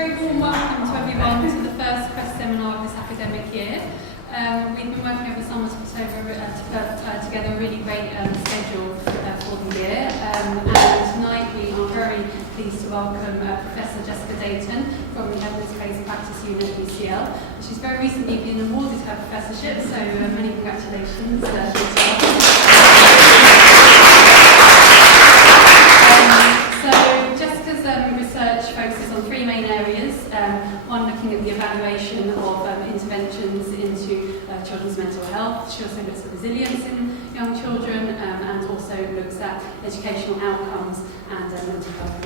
very warm welcome to everyone to the first CREST seminar of this academic year. We've been working over summer to put together a really great schedule for the year. And tonight we are very pleased to welcome Professor Jessica Deighton from the Evidence-Based Practice Unit at UCL. She's very recently been awarded her professorship, so many congratulations. Research focuses on three main areas. One, looking at the evaluation of interventions into children's mental health. She also looks at resilience in young children and also looks at educational outcomes and mental health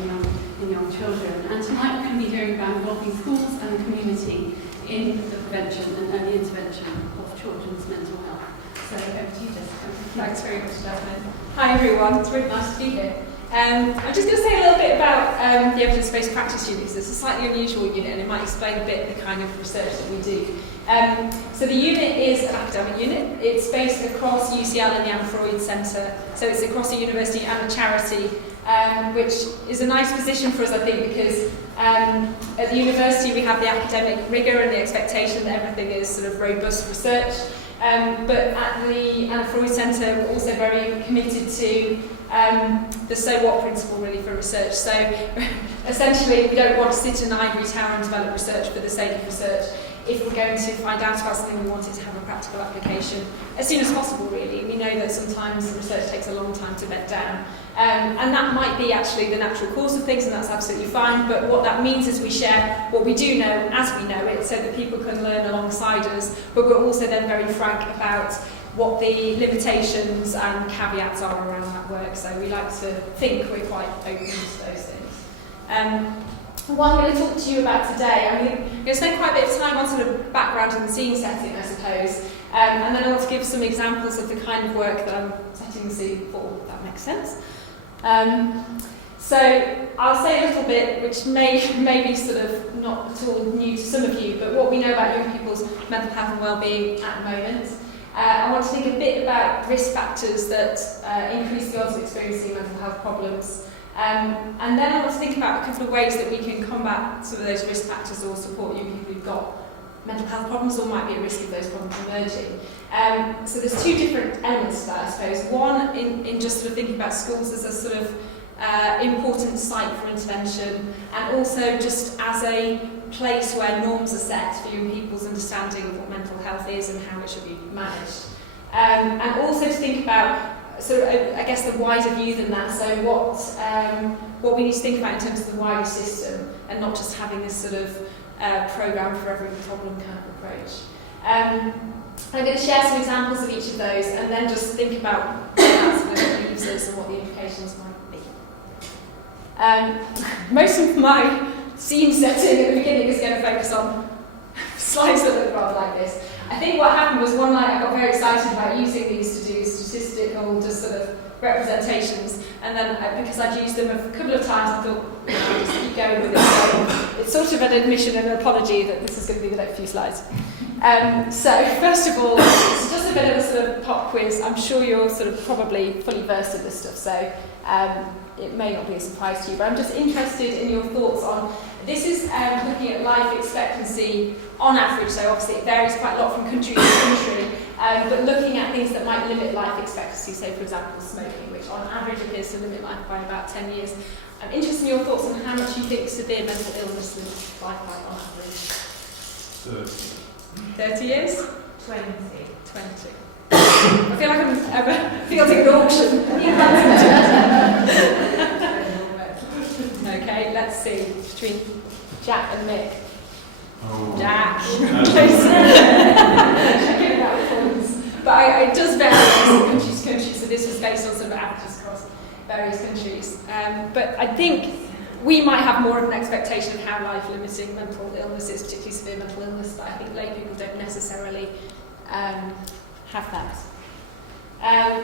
in young children. And tonight we're going to be hearing about involving schools and the community in the prevention and early intervention of children's mental health. So over to you, Jessica. Thanks very much, Jasmine. Hi everyone, it's really nice to be here. I'm just going to say a little bit about the Evidence-Based Practice Unit. It's a slightly unusual unit and it might explain a bit the kind of research that we do. So the unit is an academic unit. It's based across UCL and the Anna Freud Centre. So it's across a university and a charity, which is a nice position for us, I think, because at the university we have the academic rigour and the expectation that everything is sort of robust research. But at the Anna Freud Centre we're also very committed to the so what principle really for research. So essentially we don't want to sit in an ivory tower and develop research for the sake of research. If we're going to find out about something, we want it to have a practical application as soon as possible, really. We know that sometimes research takes a long time to bed down. And that might be actually the natural course of things, and that's absolutely fine. But what that means is we share what we do know as we know it, so that people can learn alongside us. But we're also then very frank about what the limitations and caveats are around that work. So we like to think we're quite open to those things. What I'm going to talk to you about today, I'm going to spend quite a bit of time on sort of background and scene setting, I suppose, and then I want to give some examples of the kind of work that I'm setting the scene for, if that makes sense. So I'll say a little bit, which may be sort of not at all new to some of you, but what we know about young people's mental health and well-being at the moment. I want to think a bit about risk factors that increase the odds of experiencing mental health problems. And then I want to think about a couple of ways that we can combat some of those risk factors or support young people who've got mental health problems or might be at risk of those problems emerging. So there's two different elements to that, I suppose. One, in just sort of thinking about schools as a sort of important site for intervention, and also just as a place where norms are set for young people's understanding of what mental health is and how it should be managed. And also to think about sort of, I guess, the wider view than that. So what we need to think about in terms of the wider system, and not just having this sort of programme for every problem kind of approach. I'm going to share some examples of each of those, and then just think about what that sort of leaves us and what the implications might be. Most of my scene setting at the beginning is going to focus on slides that look rather like this. I think what happened was one night I got very excited about using these to do statistical just sort of representations, and then because I'd used them a couple of times I thought, I'll just keep going with it. So it's sort of an admission and an apology that this is going to be the next few slides. So first of all, it's just a bit of a sort of pop quiz. I'm sure you're sort of probably fully versed in this stuff, so it may not be a surprise to you, but I'm just interested in your thoughts on, this is looking at life expectancy on average, so obviously it varies quite a lot from country to country, but looking at things that might limit life expectancy, so for example smoking, which on average appears to limit life by about 10 years. I'm interested in your thoughts on how much you think severe mental illness limits life by on average. 30 years? 20. I feel like I'm fielding an auction. Okay, let's see. Between Jack and Mick. Oh. Jack. But it does vary from country to country, so this was based on sort of averages across various countries. But I think we might have more of an expectation of how life-limiting mental illness is, particularly severe mental illness, but I think lay people don't necessarily have that.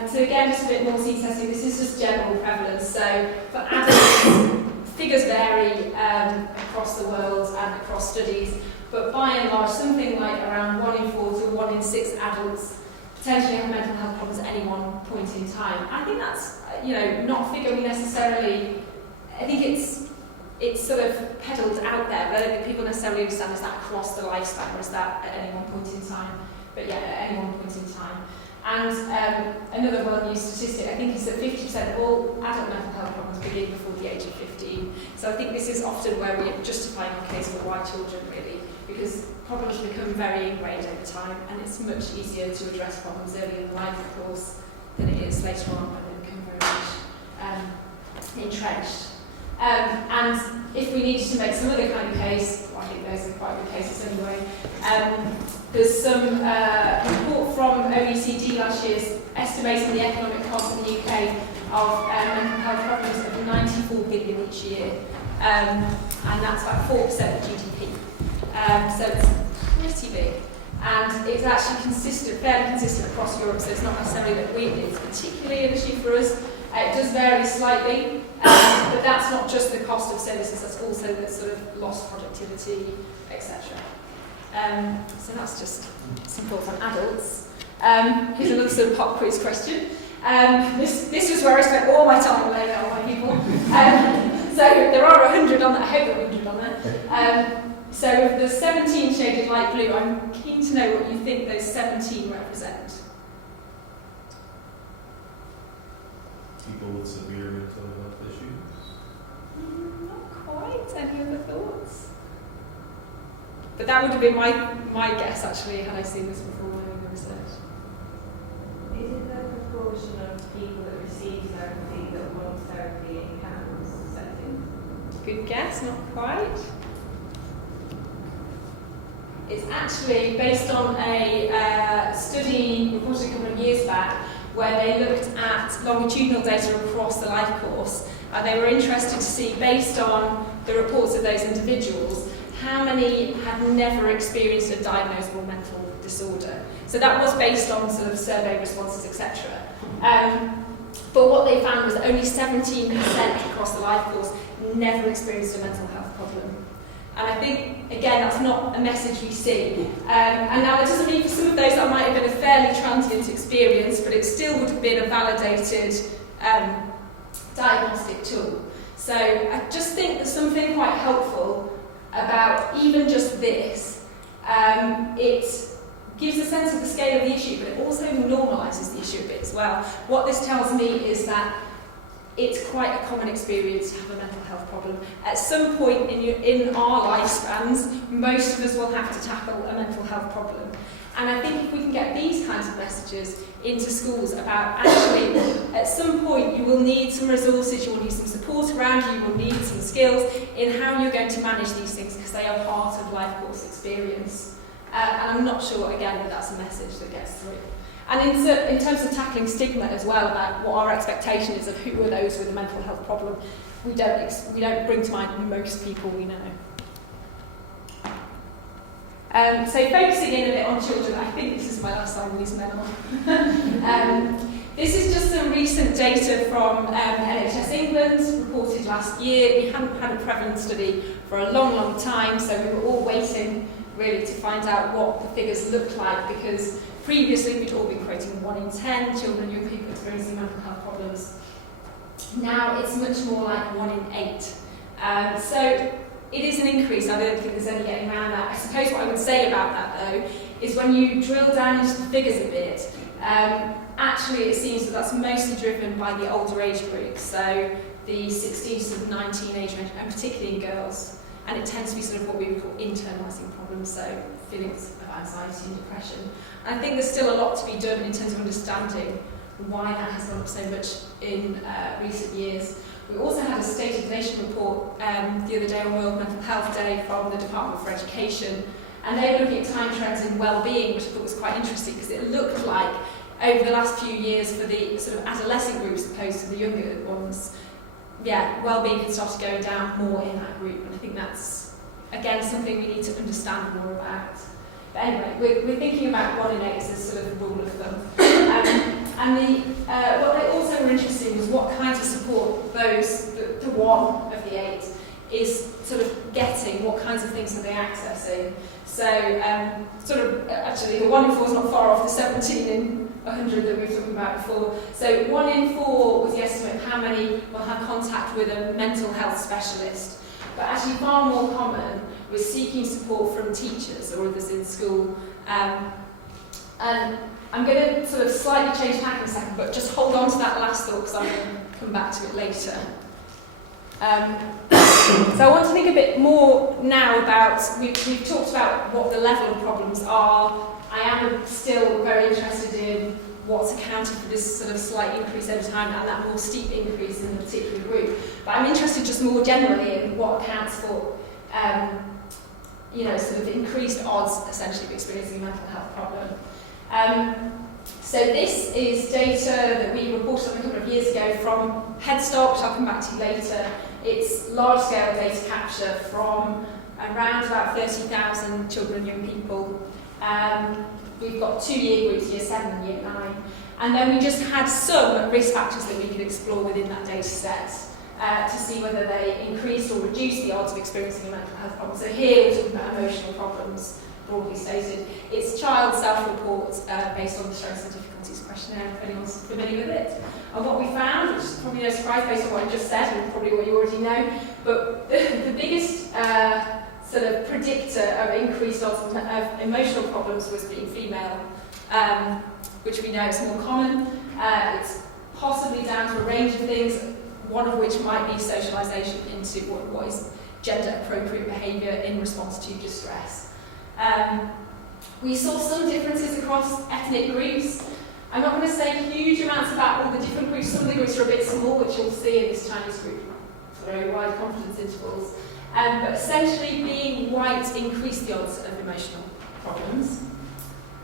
So again, just a bit more scene setting. This is just general prevalence. So for adults, figures vary across the world and across studies, but by and large, something like around 1 in 4 to 1 in 6 adults potentially have mental health problems at any one point in time. I think that's, not a figure we necessarily. I think it's it's sort of peddled out there, but I don't think people necessarily understand, is that across the lifespan, or is that at any one point in time? But yeah, at any one point in time. And another well-used statistic, I think, is that 50% of all adult mental health problems begin before the age of 15. So I think this is often where we're justifying our case for why children, really, because problems become very ingrained over time, and it's much easier to address problems early in life, of course, than it is later on when they become very much entrenched. And if we needed to make some other kind of case, well, I think those are quite good cases anyway, there's some report from OECD last year estimating the economic cost in the UK of mental health problems of 94 billion each year, and that's about 4% of GDP. So it's pretty big, and it's actually consistent, fairly consistent across Europe. So it's not necessarily that it's particularly an issue for us. It does vary slightly, but that's not just the cost of services, that's also the sort of lost productivity, etc. So that's just some thoughts on adults. Here's another sort of pop quiz question. This was where I spent all my time laying out my people. So there are 100 on there, I hope there are 100 on there. So of the 17 shaded light blue, I'm keen to know what you think those 17 represent. People with severe mental health issues? Not quite. Any other thoughts? But that would have been my guess, actually, had I seen this before doing the research. Is it the proportion of people that receive therapy that want therapy in CAMS settings? Good guess, not quite. It's actually based on a study reported a couple of years back where they looked at longitudinal data across the life course, and they were interested to see, based on the reports of those individuals, how many had never experienced a diagnosable mental disorder. So that was based on sort of survey responses, etc. But what they found was that only 17% across the life course never experienced a mental health problem. And I think, again, that's not a message we see. And now it doesn't mean for some of those that might have been a fairly transient experience, but it still would have been a validated diagnostic tool. So I just think there's something quite helpful about even just this. It gives a sense of the scale of the issue, but it also normalises the issue a bit as well. What this tells me is that it's quite a common experience to have a mental health problem. At some point in our lifespans, most of us will have to tackle a mental health problem. And I think if we can get these kinds of messages into schools about actually, at some point you will need some resources, you will need some support around you, you will need some skills in how you're going to manage these things, because they are part of life course experience. And I'm not sure, again, that that's a message that gets through. And in terms of tackling stigma as well, about what our expectation is of who are those with a mental health problem, we don't bring to mind most people we know. So focusing in a bit on children, I think this is my last slide with these men on. This is just some recent data from NHS England, reported last year. We hadn't had a prevalence study for a long, long time, so we were all waiting really to find out what the figures looked like, because previously we'd all been quoting 1 in 10 children and young people experiencing mental health problems. Now it's much more like 1 in 8. So it is an increase. I don't think there's any getting around that. I suppose what I would say about that, though, is when you drill down into the figures a bit, actually it seems that that's mostly driven by the older age groups, so the 16 to 19 age range, and particularly in girls. And it tends to be sort of what we would call internalising problems, so feelings of anxiety and depression. And I think there's still a lot to be done in terms of understanding why that has gone up so much in recent years. We also had a State of the Nation report the other day on World Mental Health Day from the Department for Education, and they were looking at time trends in well-being, which I thought was quite interesting, because it looked like over the last few years for the sort of adolescent groups opposed to the younger ones, well-being had started going down more in that group, and I think that's, again, something we need to understand more about. But anyway, we're thinking about 1 in 8 as a sort of rule of thumb. And what they also were interested in was what kinds of support those, the 1 of the 8, is sort of getting, what kinds of things are they accessing. So, actually, the 1 in 4 is not far off the 17 in 100 that we were talking about before. So 1 in 4 was the estimate of how many will have contact with a mental health specialist. but actually far more common was seeking support from teachers or others in school. And I'm going to sort of slightly change tack in a second, but just hold on to that last thought because I'm going to come back to it later. So I want to think a bit more now about, we've talked about what the level of problems are. I am still very interested in what's accounted for this sort of slight increase over time and that more steep increase in a particular group. But I'm interested just more generally in what accounts for, sort of increased odds, essentially, of experiencing a mental health problem. So this is data that we reported on a couple of years ago from Head Start, which I'll come back to later. It's large-scale data capture from around about 30,000 children and young people. We've got 2 year groups, year 7 and year 9. And then we just had some risk factors that we could explore within that data set to see whether they increased or reduced the odds of experiencing a mental health problem. So here we're talking about emotional problems, broadly stated. It's child self-report based on the Strengths and Difficulties questionnaire, if anyone's familiar with it. And what we found, which is probably no surprise based on what I just said and probably what you already know, but the biggest sort of predictor of increased odds of emotional problems was being female, which we know is more common. It's possibly down to a range of things, one of which might be socialisation into what is gender-appropriate behaviour in response to distress. We saw some differences across ethnic groups. I'm not going to say huge amounts about all the different groups. Some of the groups are a bit small, which you'll see in this Chinese group. It's very wide confidence intervals. But essentially, being white increased the odds of emotional problems.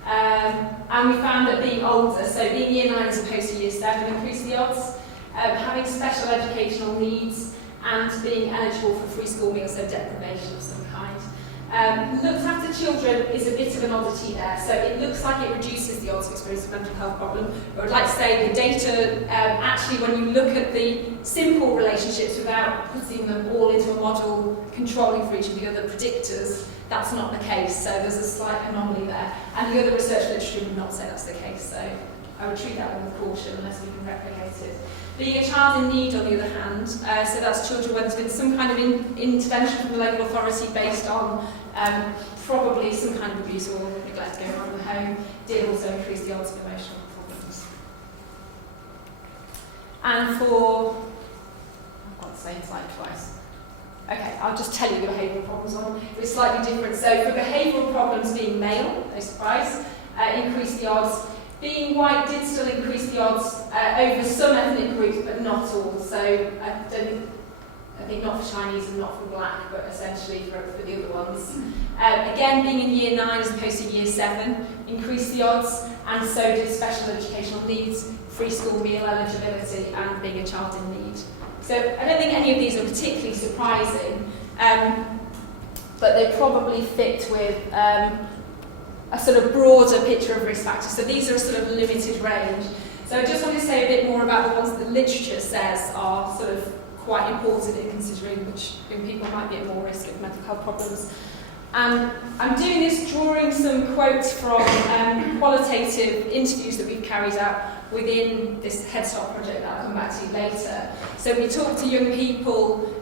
And we found that being older, so being year 9 as opposed to year 7, increased the odds. Having special educational needs and being eligible for free school meals, so deprivation of some kind. Looked after children is a bit of an oddity there, so it looks like it reduces the odds of experiencing a mental health problem. But I'd like to say the data, actually when you look at the simple relationships without putting them all into a model controlling for each of the other predictors, that's not the case, so there's a slight anomaly there. And the other research literature would not say that's the case, so I would treat that one with caution unless we can replicate it. Being a child in need, on the other hand, so that's children where there's been some kind of intervention from the local authority based on probably some kind of abuse or neglect going on in the home, did also increase the odds of emotional problems. And for, I've got the same slide twice. Okay, I'll just tell you the behavioural problems one. It's slightly different. So for behavioural problems, being male, no surprise, increased the odds. Being white did still increase the odds over some ethnic groups, but not all. So I think not for Chinese and not for black, but essentially for the other ones. Again, being in year 9 as opposed to year 7 increased the odds, and so did special educational needs, free school meal eligibility, and being a child in need. So I don't think any of these are particularly surprising, but they probably fit with a sort of broader picture of risk factors. So these are a sort of limited range. So I just want to say a bit more about the ones that the literature says are sort of quite important in considering which people might be at more risk of mental health problems. And I'm doing this drawing some quotes from qualitative interviews that we've carried out within this Head Start project that I'll come back to later. So we talked to young people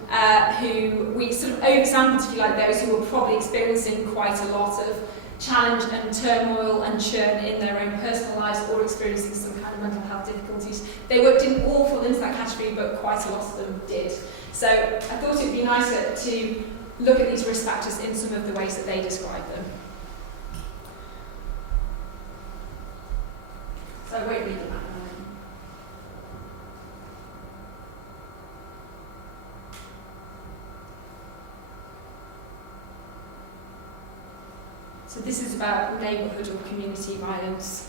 who we sort of oversampled, if you like, those who were probably experiencing quite a lot of challenge and turmoil and churn in their own personal lives or experiencing some kind of mental health difficulties. They didn't all fall into that category, but quite a lot of them did. So I thought it would be nicer to look at these risk factors in some of the ways that they describe them. So I won't read them out. So this is about neighbourhood or community violence.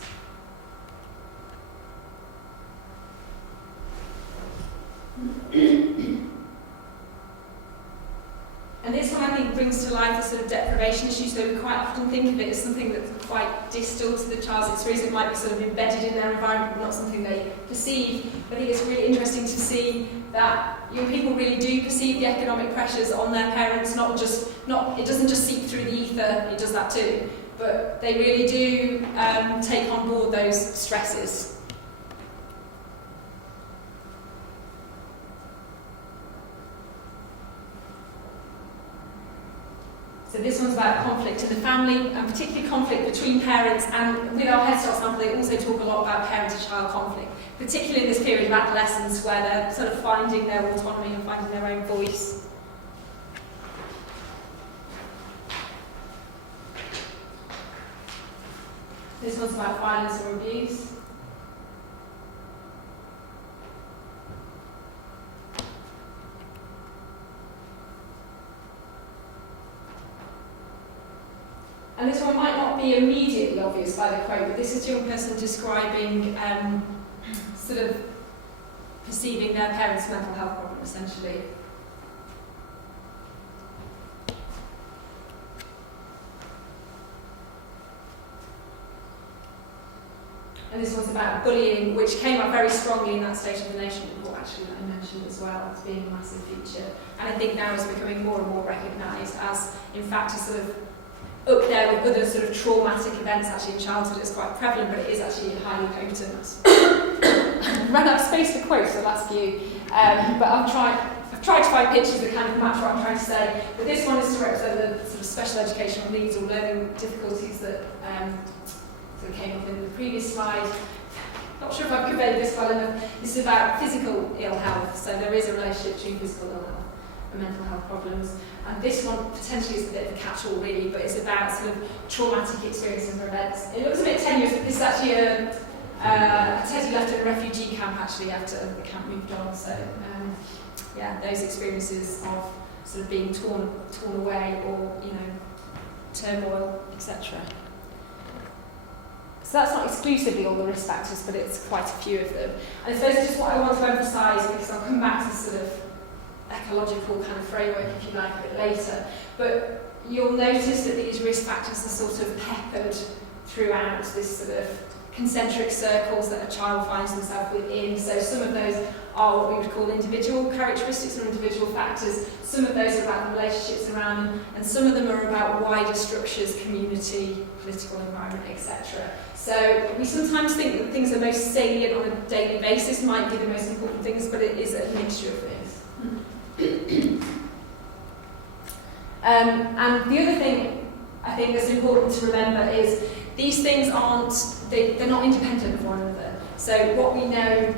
And this one I think brings to life the sort of deprivation issue, so we quite often think of it as something that's quite distal to the child's experience. It might be sort of embedded in their environment, but not something they perceive. I think it's really interesting to see that young people really do perceive the economic pressures on their parents, it doesn't just seep through the ether, it does that too, but they really do take on board those stresses. So this one's about conflict in the family, and particularly conflict between parents, and with our Head Start sample they also talk a lot about parent-to-child conflict, particularly in this period of adolescence where they're sort of finding their autonomy and finding their own voice. This one's about violence or abuse. And this one might not be immediately obvious by the quote, but this is a young person describing sort of perceiving their parents' mental health problem, essentially. And this one's about bullying, which came up very strongly in that State of the Nation report, actually, that I mentioned as well, as being a massive feature. And I think now is becoming more and more recognised as, in fact, a sort of up there with other sort of traumatic events actually in childhood. It's quite prevalent, but it is actually highly potent. I've run out of space for quotes, so I'll ask you. But I've tried to find pictures that kind of match what I'm trying to say. But this one is to represent the sort of special educational needs or learning difficulties that sort of came up in the previous slide. Not sure if I've conveyed this well enough. This is about physical ill health, so there is a relationship between physical ill health and mental health problems. And this one potentially is a bit of a catch-all really, but it's about sort of traumatic experiences or events. It looks a bit tenuous, but this is actually a Teddy left at a refugee camp actually after the camp moved on. So yeah, those experiences of sort of being torn away or, you know, turmoil, etc. So that's not exclusively all the risk factors, but it's quite a few of them. And I suppose just what I want to emphasise, because I'll come back to sort of ecological kind of framework, if you like, a bit later. But you'll notice that these risk factors are sort of peppered throughout this sort of concentric circles that a child finds themselves within. So some of those are what we would call individual characteristics or individual factors. Some of those are about the relationships around them, and some of them are about wider structures, community, political environment, etc. So we sometimes think that the things that are most salient on a daily basis might be the most important things, but it is a mixture of things. And the other thing I think that's important to remember is these things they're not independent of one another. So what we know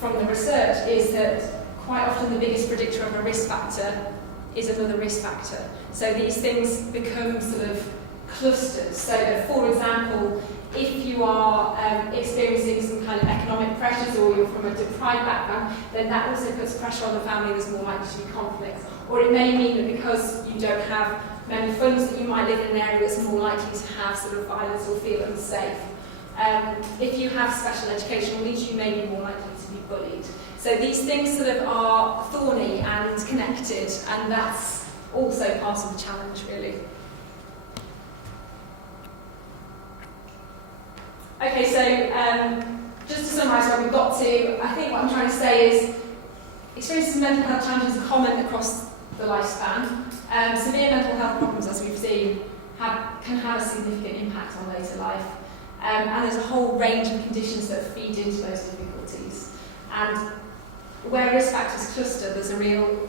from the research is that quite often the biggest predictor of a risk factor is another risk factor. So these things become sort of clustered. So that, for example, if you are experiencing some kind of economic pressures or you're from a deprived background, then that also puts pressure on the family. There's more likely to be conflict. Or it may mean that because you don't have many funds, that you might live in an area that's more likely to have sort of violence or feel unsafe. If you have special educational needs, you may be more likely to be bullied. So these things sort of are thorny and connected, and that's also part of the challenge, really. Okay, so just to summarise where we've got to, I think what I'm trying to say is experiences of mental health challenges are common across the lifespan. Severe mental health problems, as we've seen, can have a significant impact on later life. And there's a whole range of conditions that feed into those difficulties. And where risk factors cluster, there's a real,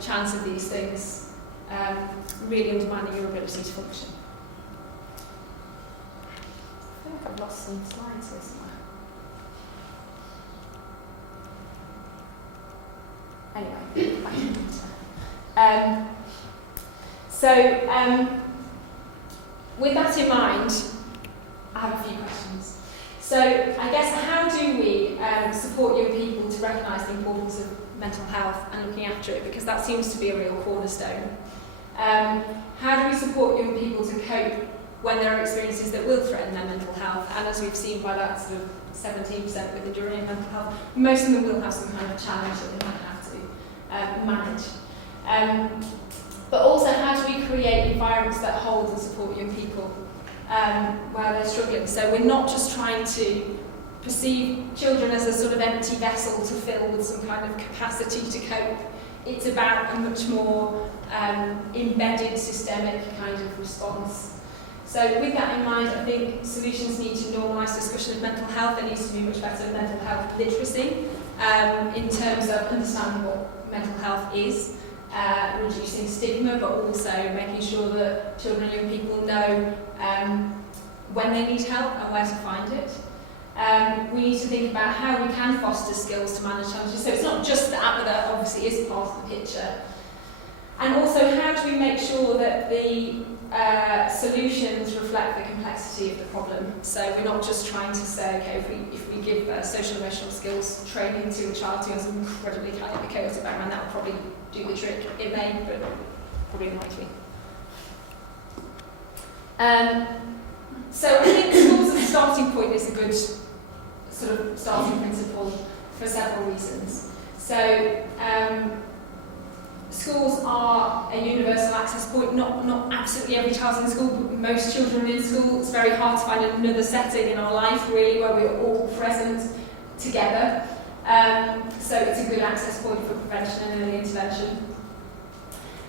chance of these things really undermining your ability to function. I feel like I've lost some slides here somewhere. Anyway, back to with that in mind, I have a few questions. So I guess how do we support young people to recognise the importance of mental health and looking after it, because that seems to be a real cornerstone. How do we support young people to cope when there are experiences that will threaten their mental health? And as we've seen by that sort of 17% with the enduring mental health, most of them will have some kind of challenge that they might have to manage. But also, how do we create environments that hold and support young people where they're struggling? So we're not just trying to perceive children as a sort of empty vessel to fill with some kind of capacity to cope. It's about a much more embedded, systemic kind of response. So with that in mind, I think solutions need to normalise discussion of mental health. There needs to be much better mental health literacy in terms of understanding what mental health is, reducing stigma, but also making sure that children and young people know when they need help and where to find it. We need to think about how we can foster skills to manage challenges. So it's not just the app, but that obviously is part of the picture. And also, how do we make sure that the solutions reflect the complexity of the problem? So we're not just trying to say, okay, if we give social emotional skills training to a child who has an incredibly chaotic background, that will probably do the trick. It may, but probably unlikely. So I think schools as a starting point is a good sort of starting principle for several reasons. So schools are a universal access point. Not absolutely every child's in school, but most children are in school. It's very hard to find another setting in our life really where we're all present together. So it's a good access point for prevention and early intervention.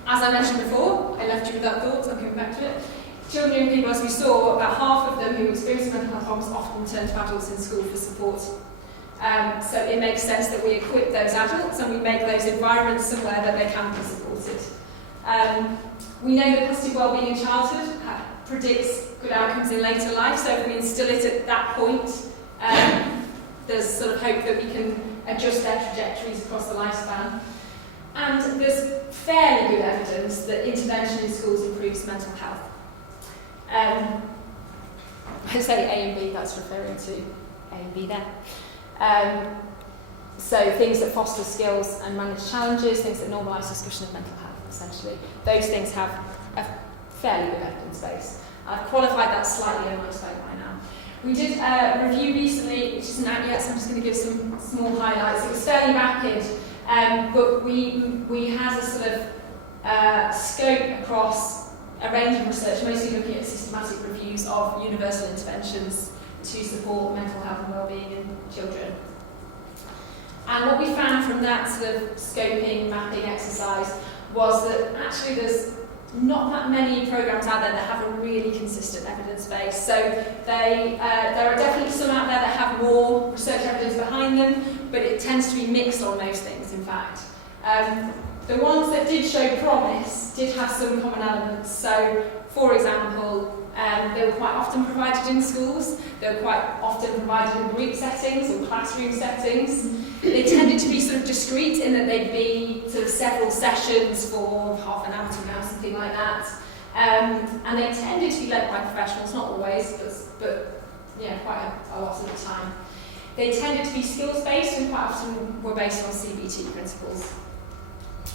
As I mentioned before, I left you with that thought, so I'm coming back to it. Children and young people, as we saw, about half of them who experience mental health problems often turn to adults in school for support. So it makes sense that we equip those adults and we make those environments somewhere that they can be supported. We know that positive wellbeing in childhood predicts good outcomes in later life, so if we instill it at that point, there's sort of hope that we can adjust their trajectories across the lifespan. And there's fairly good evidence that intervention in schools improves mental health. I say A and B, that's referring to A and B there. So things that foster skills and manage challenges, things that normalise discussion of mental health, essentially. Those things have a fairly good evidence base. I've qualified that slightly in my slide by now. We did a review recently, which isn't out yet, so I'm just going to give some small highlights. It was fairly rapid, but we had a sort of scope across a range of research, mostly looking at systematic reviews of universal interventions to support mental health and wellbeing in children. And what we found from that sort of scoping, mapping exercise was that actually there's not that many programs out there that have a really consistent evidence base. So there are definitely some out there that have more research evidence behind them, but it tends to be mixed on most things, in fact. The ones that did show promise did have some common elements. So, for example, they were quite often provided in schools. They were quite often provided in group settings or classroom settings. They tended to be sort of discrete in that they'd be sort of several sessions for half an hour to an hour, something like that. And they tended to be led by professionals, not always, but yeah, quite a lot of the time. They tended to be skills-based and quite often were based on CBT principles.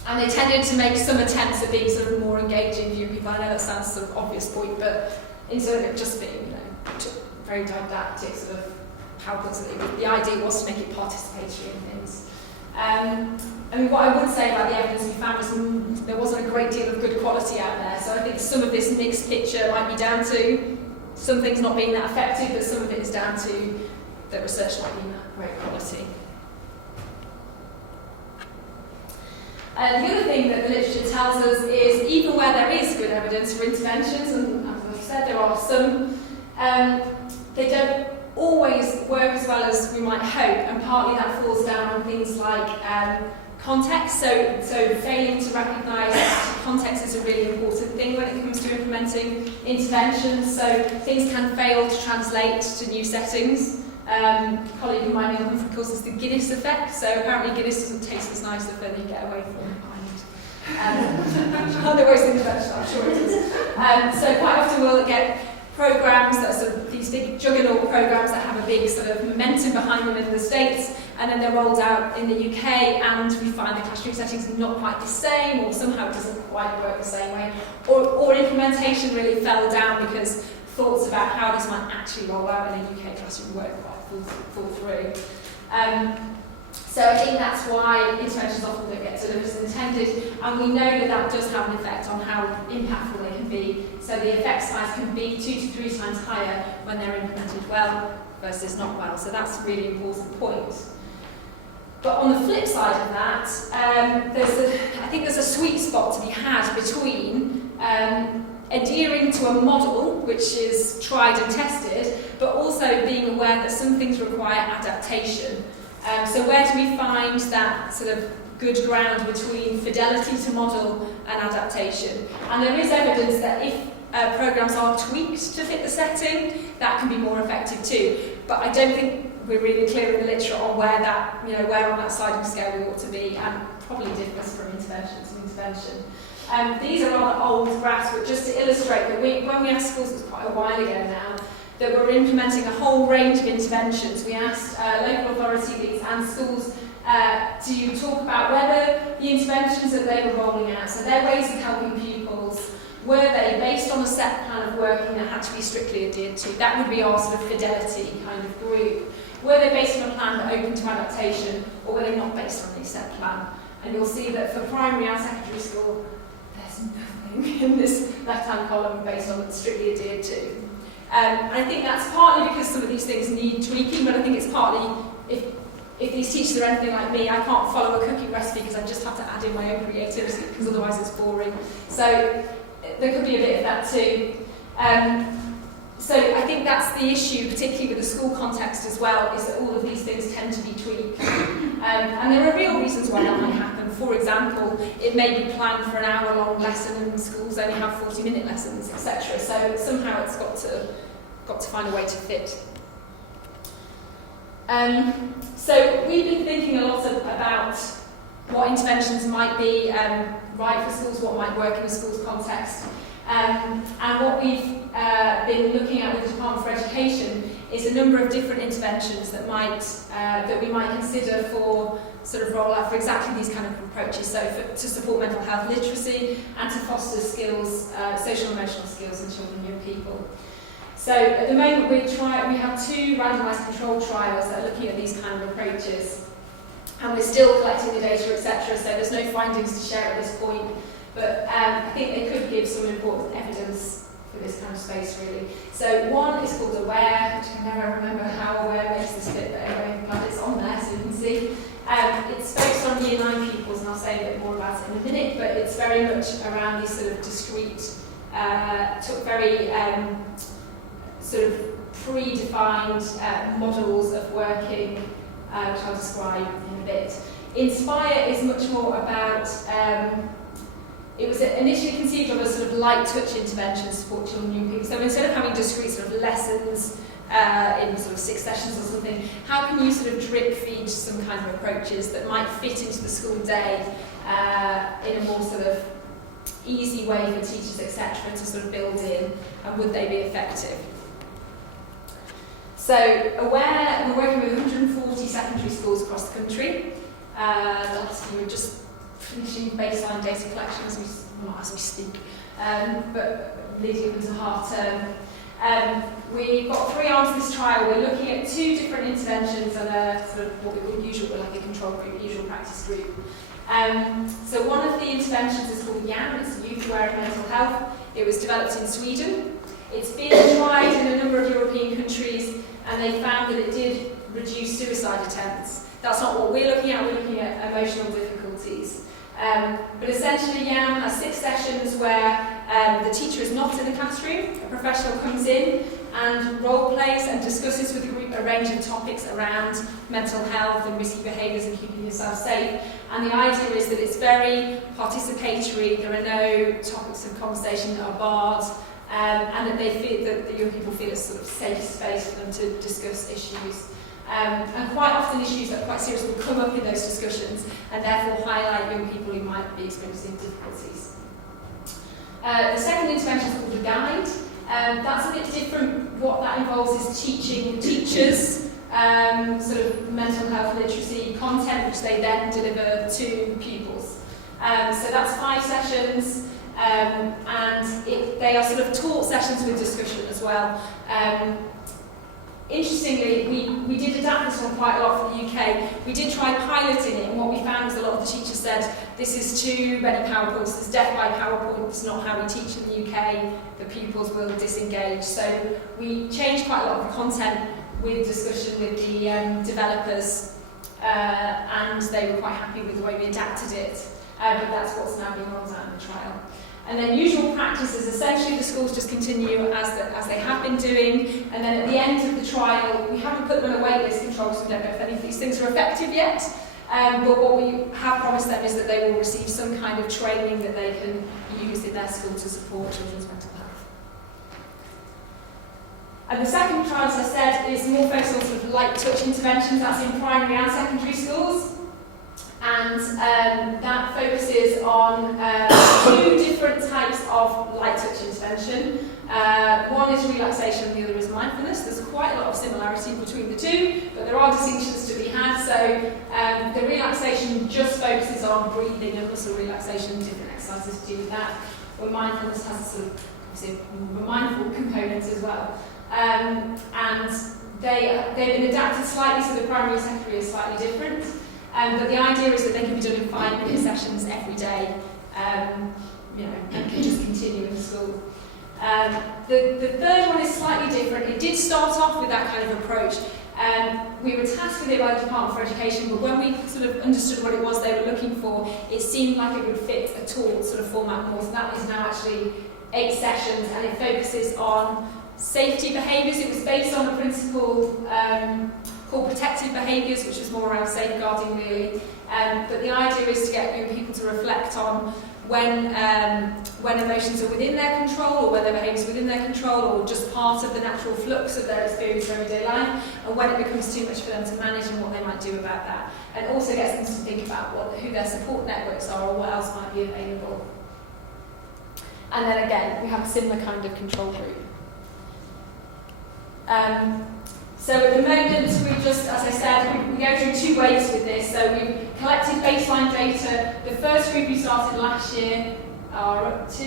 And they tended to make some attempts at being sort of more engaging for young people. I know that sounds sort of obvious point, but instead of it just being, very didactic, sort of helpless, the idea was to make it participatory in things. I mean, what I would say about the evidence we found was there wasn't a great deal of good quality out there. So I think some of this mixed picture might be down to some things not being that effective, but some of it is down to the research not being that great quality. The other thing that the literature tells us is even where there is good evidence for interventions, and as I've said, there are some, they don't always work as well as we might hope, and partly that falls down on things like context. So failing to recognise context is a really important thing when it comes to implementing interventions. So things can fail to translate to new settings. A colleague of mine, Neil Humphrey, calls this the Guinness effect. So apparently Guinness doesn't taste as nice the further you get away from it. Otherwise, I'm sure it is. So quite often we'll get programs that are sort of these big juggernaut programs that have a big sort of momentum behind them in the States, and then they're rolled out in the UK, and we find the classroom settings are not quite the same, or somehow it doesn't quite work the same way, or implementation really fell down because thoughts about how this might actually roll out in a UK classroom weren't quite full through. So I think that's why interventions often don't get delivered as intended, and we know that that does have an effect on how impactful they can be. So the effect size can be 2 to 3 times higher when they're implemented well versus not well. So that's a really important point. But on the flip side of that, I think there's a sweet spot to be had between adhering to a model which is tried and tested, but also being aware that some things require adaptation. So where do we find that sort of good ground between fidelity to model and adaptation. And there is evidence that if programmes are tweaked to fit the setting, that can be more effective too. But I don't think we're really clear in the literature on where that, where on that sliding scale we ought to be, and probably differs from intervention to intervention. These are rather old graphs, but just to illustrate that when we asked schools, it was quite a while ago now, that we're implementing a whole range of interventions. We asked local authority leads and schools to talk about whether the interventions that they were rolling out, so their ways of helping pupils, were they based on a set plan of working that had to be strictly adhered to? That would be our sort of fidelity kind of group. Were they based on a plan that opened to adaptation, or were they not based on a set plan? And you'll see that for primary and secondary school, there's nothing in this left-hand column based on strictly adhered to. And I think that's partly because some of these things need tweaking, but I think it's partly, if these teachers are anything like me, I can't follow a cooking recipe because I just have to add in my own creativity, because otherwise it's boring. So there could be a bit of that too. So I think that's the issue, particularly with the school context as well, is that all of these things tend to be tweaked. And there are real reasons why that might happen. For example, it may be planned for an hour-long lesson and schools only have 40-minute lessons, etc. So somehow it's got to find a way to fit. So we've been thinking a lot about what interventions might be right for schools, what might work in a school's context. And what we've been looking at with the Department for Education is a number of different interventions that we might consider for sort of rollout for exactly these kind of approaches. So to support mental health literacy and to foster skills, social and emotional skills in children and young people. So at the moment we have 2 randomised control trials that are looking at these kind of approaches, and we're still collecting the data, etc. So there's no findings to share at this point. But I think they could give some important evidence for this kind of space, really. So one is called AWARE, which I can never remember how AWARE makes this fit, but anyway, I'm glad it's on there so you can see. It's focused on Year 9 pupils, and I'll say a bit more about it in a minute, but it's very much around these sort of discrete, very sort of predefined models of working, which I'll describe in a bit. Inspire is much more about it was initially conceived of as sort of light touch interventions to support children and young people. So instead of having discrete sort of lessons in sort of 6 sessions or something, how can you sort of drip feed some kind of approaches that might fit into the school day in a more sort of easy way for teachers, etc., to sort of build in, and would they be effective? So AWARE, we're working with 140 secondary schools across the country. Last year we were just finishing baseline data collection as we speak, but leading into half term. We've got 3 arms of this trial. We're looking at 2 different interventions and a sort of what we would usually like a control group, usual practice group. So one of the interventions is called YAM, it's Youth Aware of Mental Health. It was developed in Sweden. It's been tried in a number of European countries, and they found that it did reduce suicide attempts. That's not what we're looking at. We're looking at emotional difficulties. But essentially YAM has 6 sessions where the teacher is not in the classroom, a professional comes in and role plays and discusses with the group a range of topics around mental health and risky behaviours and keeping yourself safe. And the idea is that it's very participatory, there are no topics of conversation that are barred, and that they feel that the young people feel a sort of safe space for them to discuss issues. And quite often issues that are quite serious will come up in those discussions and therefore highlight young people who might be experiencing difficulties. The second intervention is called the guide. That's a bit different. What that involves is teaching teachers sort of mental health literacy content, which they then deliver to pupils. So that's 5 sessions, and they are sort of taught sessions with discussion as well. Interestingly, we did adapt this one quite a lot for the UK. We did try piloting it, and what we found was a lot of the teachers said, this is too many PowerPoints, this is death by PowerPoint, it's not how we teach in the UK, the pupils will disengage. So we changed quite a lot of the content with discussion with the developers, and they were quite happy with the way we adapted it, but that's what's now being rolled out in the trial. And then usual practice is essentially the schools just continue as they have been doing, and then at the end of the trial, we haven't put them on a waitlist control, so we don't know if any of these things are effective yet, But what we have promised them is that they will receive some kind of training that they can use in their school to support children's mental health. And the second trial, as I said, is more focused on sort of light touch interventions. That's in primary and secondary schools. And that focuses on two different types of light touch intervention. One is relaxation, the other is mindfulness. There's quite a lot of similarity between the two, but there are distinctions to be had. So the relaxation just focuses on breathing and muscle relaxation, different exercises to do with that. Where mindfulness has a sort of obviously a mindful component as well. And they've been adapted slightly, so the primary and secondary is slightly different. But the idea is that they can be done in 5-minute sessions every day, and can just continue in school. The third one is slightly different. It did start off with that kind of approach. We were tasked with it by the Department for Education, but when we sort of understood what it was they were looking for, it seemed like it would fit a taught sort of format more. So that is now actually 8 sessions, and it focuses on safety behaviours. It was based on a principle called protective behaviours, which was more around safeguarding really. But the idea is to get young people to reflect on when emotions are within their control, or when their behaviours are within their control, or just part of the natural flux of their experience of everyday life, and when it becomes too much for them to manage and what they might do about that. And also gets them to think about who their support networks are, or what else might be available. And then again, we have a similar kind of control group. So at the moment, we just, as I said, we go through 2 waves with this. So we've collected baseline data. The first group we started last year are up to,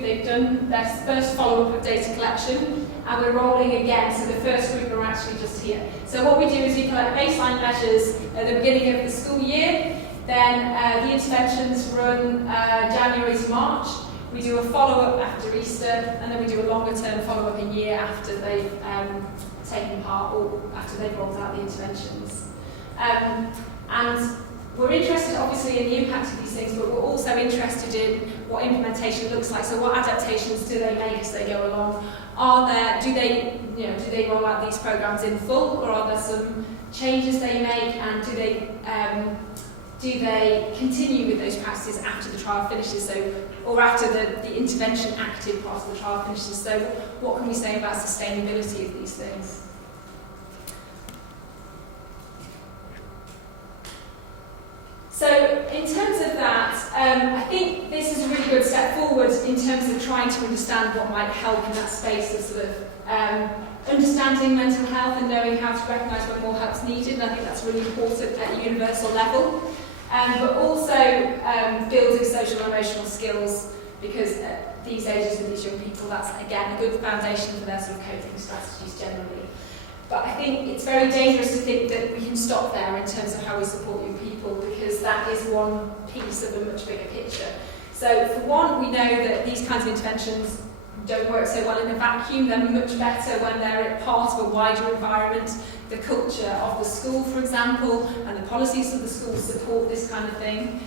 they've done their first follow-up of data collection, and we're rolling again. So the first group are actually just here. So what we do is we collect baseline measures at the beginning of the school year. Then the interventions run January to March. We do a follow-up after Easter, and then we do a longer-term follow-up a year after they've taken part, or after they've rolled out the interventions. And we're interested, obviously, in the impact of these things, but we're also interested in what implementation looks like. So what adaptations do they make as they go along? Do they roll out these programs in full, or are there some changes they make, and do they continue with those practices after the trial finishes, or after the intervention active part of the trial finishes? So what can we say about sustainability of these things? So in terms of that, I think this is a really good step forward in terms of trying to understand what might help in that space of sort of understanding mental health and knowing how to recognise when more help's needed. And I think that's really important at a universal level. But also building social and emotional skills, because at these ages with these young people, that's again a good foundation for their sort of coping strategies generally. But I think it's very dangerous to think that we can stop there in terms of how we support young people, because that is one piece of a much bigger picture. So for one, we know that these kinds of interventions don't work so well in a vacuum. They're much better when they're part of a wider environment. The culture of the school, for example, and the policies of the school support this kind of thing.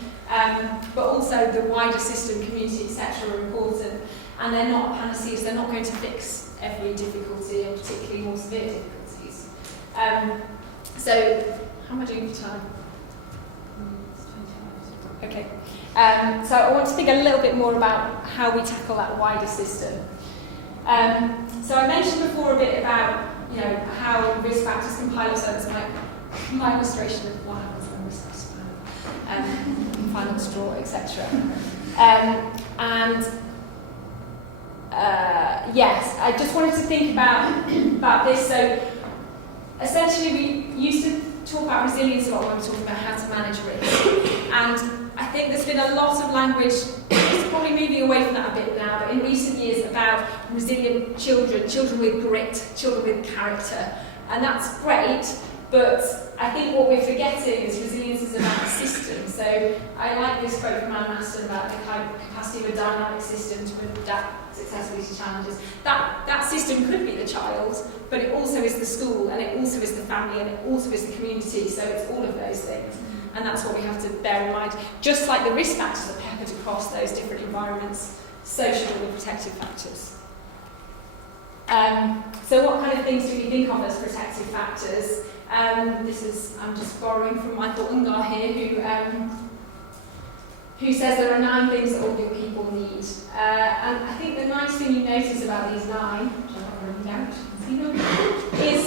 But also the wider system, community, etc. are important. And they're not panaceas, they're not going to fix every difficulty, and particularly more severe difficulties. So, how am I doing for time? Okay. So I want to think a little bit more about how we tackle that wider system. So I mentioned before a bit about how risk factors can pile up, so it's my illustration of what happens when risk factors pile up, final straw, etc. Yes, I just wanted to think about this. So essentially, we used to talk about resilience a lot when we were talking about how to manage risk, and I think there's been a lot of language, it's probably moving away from that a bit now, but in recent years about resilient children with grit, children with character. And that's great, but I think what we're forgetting is resilience is about a system. So I like this quote from Anne Maston about the capacity of a dynamic system to adapt successfully to challenges. That system could be the child, but it also is the school, and it also is the family, and it also is the community, so it's all of those things. And that's what we have to bear in mind. Just like the risk factors are peppered across those different environments, social and protective factors. So what kind of things do we think of as protective factors? I'm just borrowing from Michael Ungar here, who says there are 9 things that all young people need. And I think the nice thing you notice about these 9, which I'm not writing down, which you can see them, is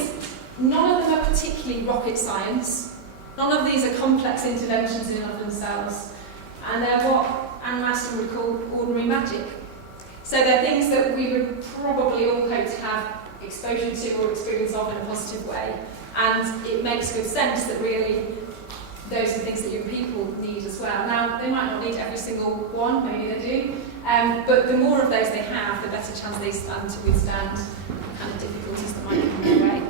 none of them are particularly rocket science. None of these are complex interventions in and of themselves. And they're what Anne Maston would call ordinary magic. So they're things that we would probably all hope to have exposure to or experience of in a positive way. And it makes good sense that really those are things that young people need as well. Now, they might not need every single one, maybe they do, but the more of those they have, the better chance they stand to withstand kind of difficulties that might come their way.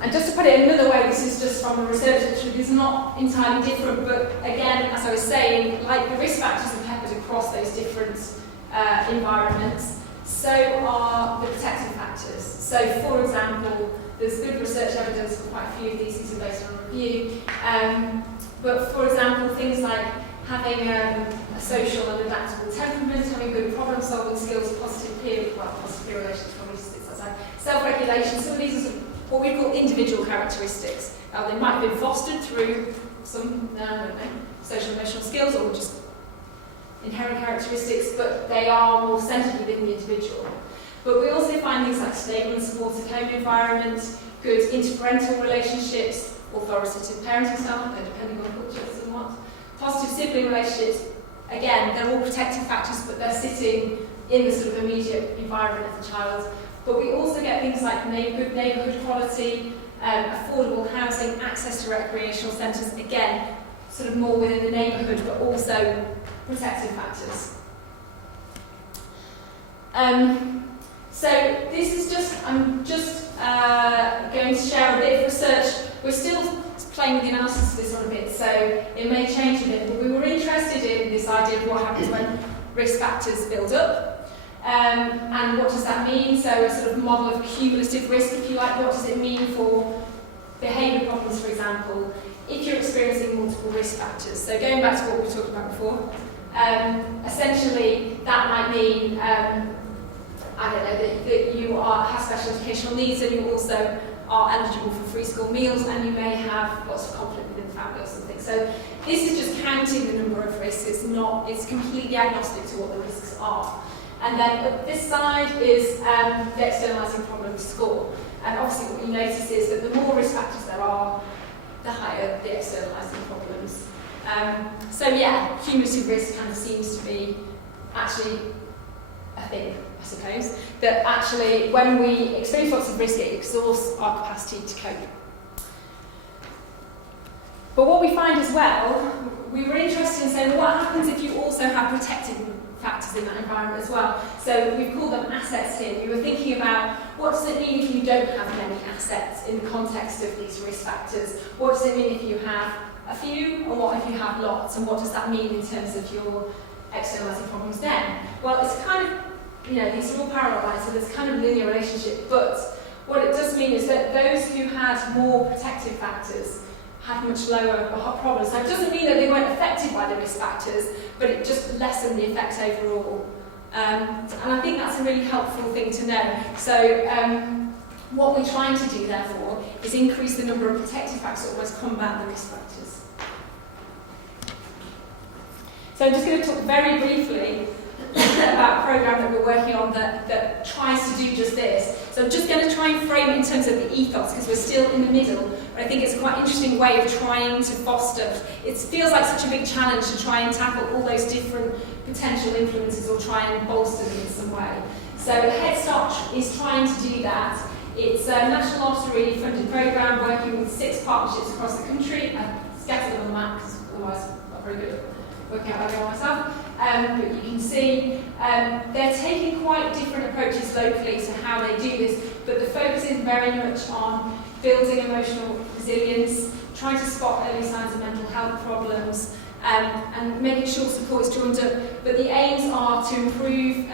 And just to put it another way, this is just from a research literature, it's not entirely different, but again, as I was saying, like the risk factors are peppered across those different environments, so are the protective factors. So, for example, there's good research evidence for quite a few of these, these are based on review, but for example, things like having a social and adaptable temperament, having good problem-solving skills, positive peer relations, probably sits outside, self-regulation, some of these are sort of what we call individual characteristics. They might have been fostered through some, social and emotional skills or just inherent characteristics, but they are more centred within the individual. But we also find things like stable and supportive home environment, good interparental relationships, authoritative parenting style, depending on cultures and what, positive sibling relationships. Again, they're all protective factors, but they're sitting in the sort of immediate environment of the child. But we also get things like good neighbourhood quality, affordable housing, access to recreational centres, again, sort of more within the neighbourhood, but also protective factors. So this is just, I'm just going to share a bit of research. We're still playing with the analysis of this one a bit, so it may change a bit, but we were interested in this idea of what happens when risk factors build up. And what does that mean? So a sort of model of cumulative risk, if you like. What does it mean for behaviour problems, for example, if you're experiencing multiple risk factors? So going back to what we talked about before, essentially that might mean, I don't know, that you have special educational needs and you also are eligible for free school meals and you may have lots of conflict within the family or something. So this is just counting the number of risks. It's completely agnostic to what the risks are. And then this side is the externalising problems score. And obviously what you notice is that the more risk factors there are, the higher the externalising problems. So yeah, cumulative risk kind of seems to be actually a thing, I suppose. That actually when we experience lots of risk, it exhausts our capacity to cope. But what we find as well, we were interested in saying, well, what happens if you also have protective factors in that environment as well? So we've called them assets here. We were thinking about what does it mean if you don't have many assets in the context of these risk factors? What does it mean if you have a few, or what if you have lots? And what does that mean in terms of your externalising problems then? Well, it's kind of, these are all parallel lines, so there's kind of a linear relationship, but what it does mean is that those who had more protective factors had much lower problems. So it doesn't mean that they weren't affected by the risk factors, but it just lessened the effect overall. And I think that's a really helpful thing to know. So what we're trying to do, therefore, is increase the number of protective factors that almost combat the risk factors. So I'm just going to talk very briefly about a programme that we're working on that tries to do just this. So I'm just going to try and frame it in terms of the ethos, because we're still in the middle, but I think it's a quite interesting way of trying to foster. It feels like such a big challenge to try and tackle all those different potential influences or try and bolster them in some way. So Head Start is trying to do that. It's a National Lottery funded programme working with 6 partnerships across the country. I've scattered them on the map because otherwise I'm not very good at working out how I go myself. But you can see they're taking quite different approaches locally to how they do this, but the focus is very much on building emotional resilience, trying to spot early signs of mental health problems, and making sure support is joined up. But the aims are to improve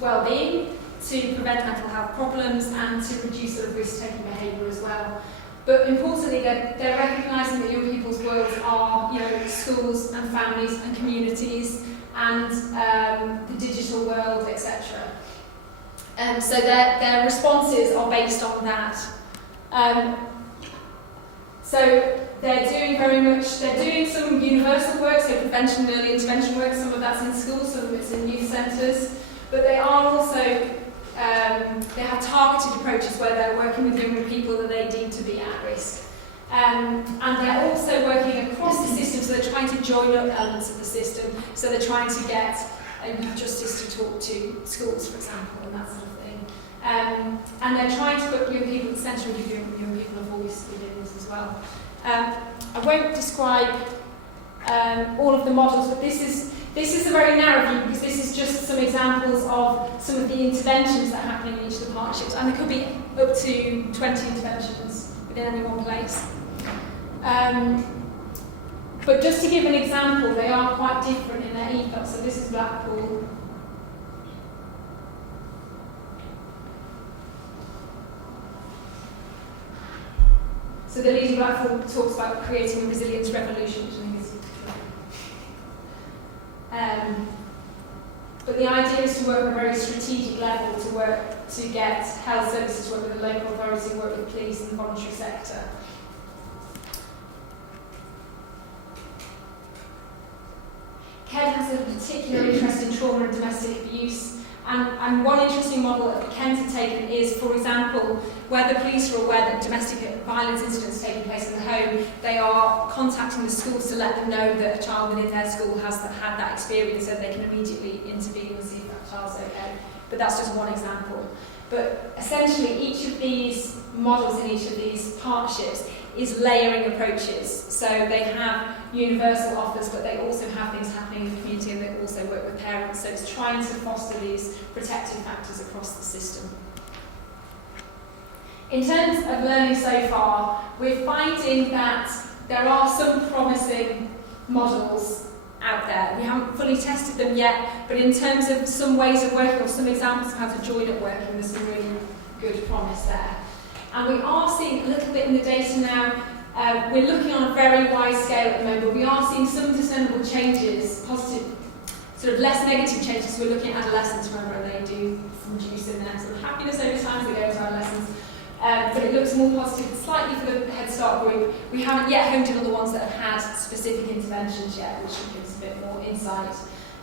well-being, to prevent mental health problems, and to reduce sort of risk-taking behaviour as well. But importantly, they're recognising that young people's worlds are, schools and families and communities and the digital world, etc. So their responses are based on that So they're doing some universal work, so prevention and early intervention work. Some of that's in schools, some of it's in youth centres. But they are also, they have targeted approaches where they're working with younger people that they deem to be at risk. And they're also working across the system, so they're trying to join up elements of the system. So they're trying to get youth justice to talk to schools, for example, and that sort of thing. And they're trying to put young people at the centre and give young people a voice within this as well. I won't describe all of the models, but this is a very narrow view because this is just some examples of some of the interventions that happen in each of the partnerships, and there could be up to 20 interventions within any one place. But just to give an example, they are quite different in their ethos. So this is Blackpool. So the leader Blackpool talks about creating a resilience revolution, which I think is but the idea is to work at a very strategic level, to get health services to work with the local authority, work with police and the voluntary sector. KED has a particular interest in trauma and domestic abuse, and one interesting model that Kent have taken is, for example, where the police are aware that domestic violence incidents are taking place in the home, they are contacting the schools to let them know that a child within their school has had that experience, so they can immediately intervene and see if that child's okay. But that's just one example. But essentially, each of these models in each of these partnerships is layering approaches. So they have universal offers, but they also have things happening in the community, and they also work with parents. So it's trying to foster these protective factors across the system. In terms of learning so far, we're finding that there are some promising models out there. We haven't fully tested them yet, but in terms of some ways of working or some examples of how to join up working, there's some really good promise there. And we are seeing a little bit in the data now. We're looking on a very wide scale at the moment, but we are seeing some discernible changes, positive, sort of less negative changes. So we're looking at adolescents, remember, and they do reduce in their sort of happiness over time as they go into adolescence. But it looks more positive slightly for the Head Start group. We haven't yet honed in on the ones that have had specific interventions yet, which should give us a bit more insight.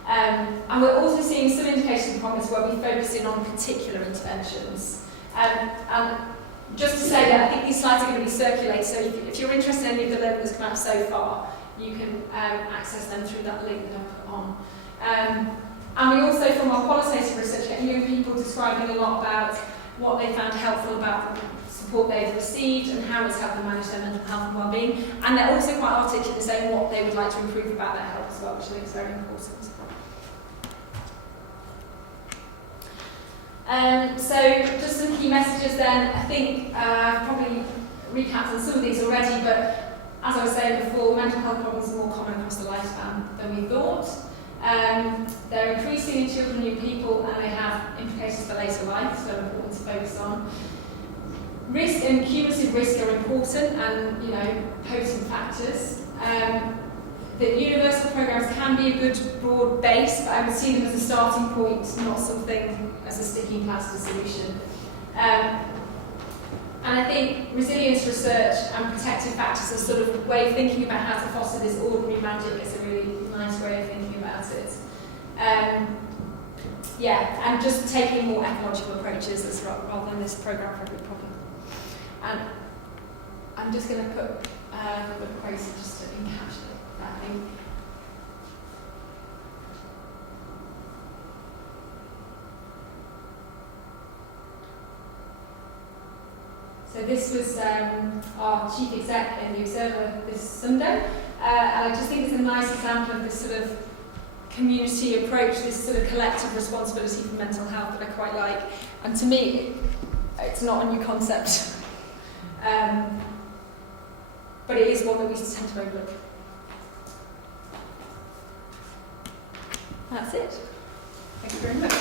And we're also seeing some indications of promise where we focus in on particular interventions. And just to say that I think these slides are going to be circulated, so if you're interested in any of the learning that's come out so far, you can access them through that link that I put on. And we also, from our qualitative research, get young people describing a lot about what they found helpful about the support they've received and how it's helped them manage their mental health and well-being. And they're also quite articulate in saying what they would like to improve about their health as well, which I think is very important. So just some key messages then. I think I've probably recapped on some of these already, but as I was saying before, mental health problems are more common across the lifespan than we thought. They're increasing in children and young people, and they have implications for later life, so important to focus on. Risk and cumulative risk are important and, potent factors. The universal programs can be a good broad base, but I would see them as a starting point, not something as a sticking plaster solution. And I think resilience research and protective factors are sort of a way of thinking about how to foster this ordinary magic. It's a really nice way of thinking about it. And just taking more ecological approaches rather than this program for a good problem. And I'm just going to put a couple of quotes just to encapsulate that thing. So this was our chief exec in the Observer this Sunday, and I just think it's a nice example of this sort of community approach, this sort of collective responsibility for mental health that I quite like. And to me, it's not a new concept, but it is one that we tend to overlook. That's it. Thank you very much.